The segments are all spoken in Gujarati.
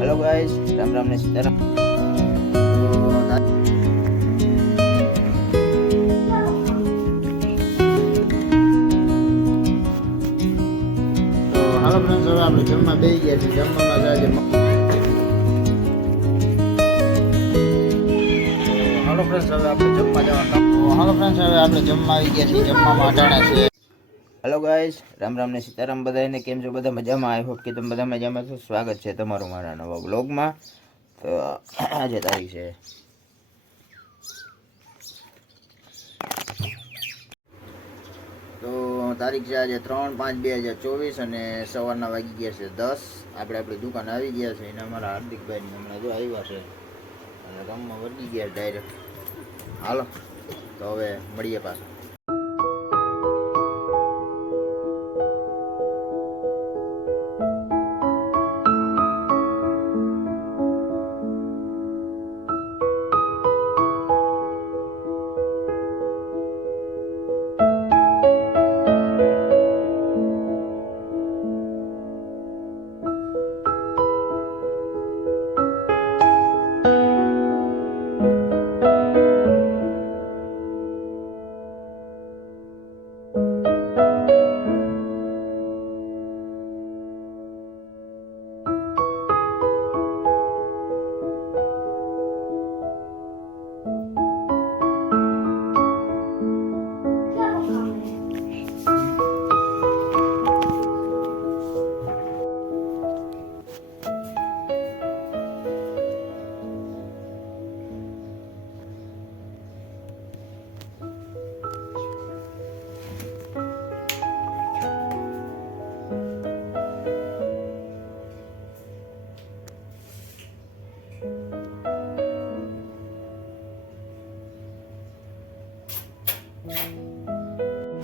हेलो गाइस, राम राम ने सीताराम। તો હાલો ફ્રેન્ડ્સ, હવે આપણે જમવા બેસી ગયા છીએ. જમવામાં આજે હાલો ફ્રેન્ડ્સ, હવે આપણે જમવા જવાનું. હાલો ફ્રેન્ડ્સ, હવે આપણે જમવા આવી ગયા છીએ. જમવામાં અટાણા છે. हेलो गाइस, राम राम ने सीताराम। बधाने केम छो? बधा मजामां? आई होप कि तमे बधा मजामां छो। स्वागत है तमारुं मारा नवा ब्लॉगमां। तो आज तारीख है आज 3/5/2024 અને સવારના વાગી ગયા છે 10. આપણે આપણી દુકાન આવી ગયા છે. એને અમારા હાર્દિકભાઈ હમણાં જો આવ્યા છે અને રમવા વળગી ગયા ડાયરેક્ટ. હાલો તો હવે મળીએ પાછા.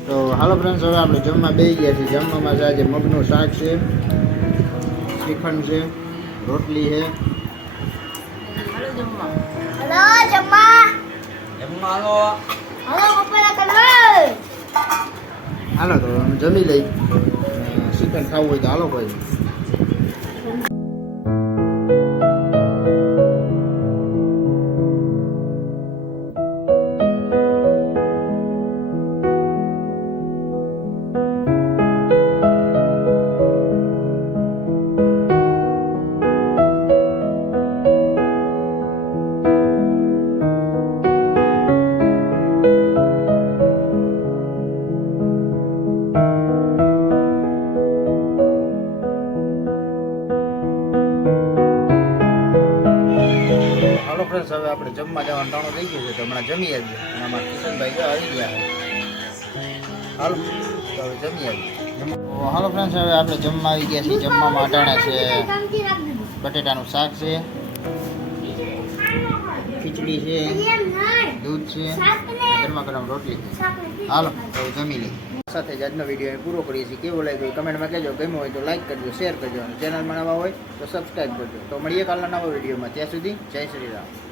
તો હાલો ફ્રેન્ડ્સ, હવે આપણે જમવા બેસી ગયા છીએ. જમવામાં આજે મગનું શાક છે, શ્રીખંડ છે, રોટલી છે. હાલો તો જમી લઈ. શ્રીખંડ ખાવું હોય તો હાલો કોઈ. હવે આપણે જમવા જવાનું ટાણું થઈ ગયું છે, તો હમણાં જમી આવીએ. અને અમારા કિશનભાઈ જો આવી ગયા છે. હાલો તો હવે જમી આવીએ. હાલો ફ્રેન્ડ્સ, હવે આપણે જમવા આવી ગયા છીએ. જમવામાં અટાણા છે, બટેટાનું શાક છે, ખીચડી છે, દૂધ છે, ગરમા ગરમ રોટલી છે. હાલો તો જમી લઈએ. સાથે જ આજનો વિડીયો પૂરો કરીએ છીએ. કેવો લાગ્યો કમેન્ટમાં કહેજો. ગમ્યો હોય તો લાઈક કરજો, શેર કરજો અને ચેનલમાં નવા હોય તો સબસ્ક્રાઈબ કરજો. તો મળીએ કાલના નવા વિડીયોમાં. ત્યાં સુધી જય શ્રી રામ.